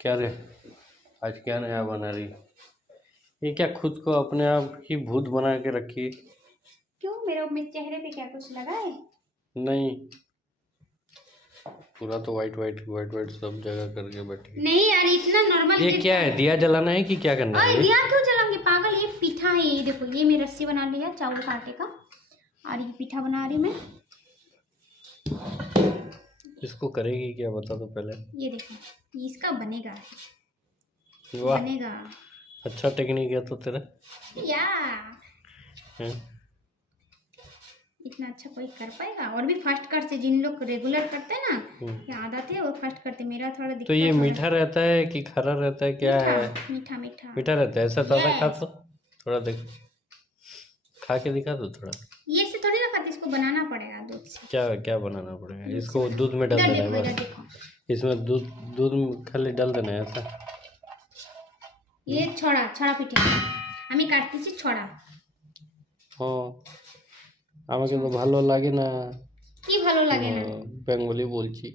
क्या रे, आज क्या नया बना रही? ये क्या खुद को अपने आप ही भूत बना के रखी? क्यों, मेरे चेहरे पे क्या कुछ लगा है? नहीं, पूरा तो वाइट वाइट वाइट वाइट सब जगह करके बैठी। नहीं यार, इतना नॉर्मल। ये क्या है, दिया जलाना है कि क्या करना है? अरे दिया क्यों जलाऊंगी पागल, ये पीठा है। ये देखो, ये मैं रस्सी बना लिया चावल का आटे का, और ये पीठा बना रही मैं। इसको करेगी क्या, बता तो पहले। ये देखो, इसका बनेगा। वाह, बनेगा। अच्छा टेक्निक है तो तेरा। या हैं? इतना अच्छा कोई कर पाएगा? और भी फास्ट कट से जिन लोग रेगुलर करते हैं ना, ये आदत है वो फास्ट करते। मेरा थोड़ा दिक्कत। तो ये मीठा रहता है कि खरा रहता है, क्या मीठा, है? मीठा मीठा मीठा रहता है। ऐसा ताज़ा Yes. खा तो थोड़ा देख, खा के दिखा दो थोड़ा। ये से थोड़ी ना खाते, इसको बनाना पड़ेगा दूध से। क्या क्या बनाना पड़ेगा? दूध इसको से दूध में डाल इधर देना है देखो, इधर बस। देखो। इसमें दूध दूध में खाली डाल देना है ऐसा। ये ছড়া ছড়া পিঠে আমি কাটতেছি ছড়া। আমাকে তো ভালো লাগে না। কি ভালো লাগে না? বেঙ্গলি বলছি।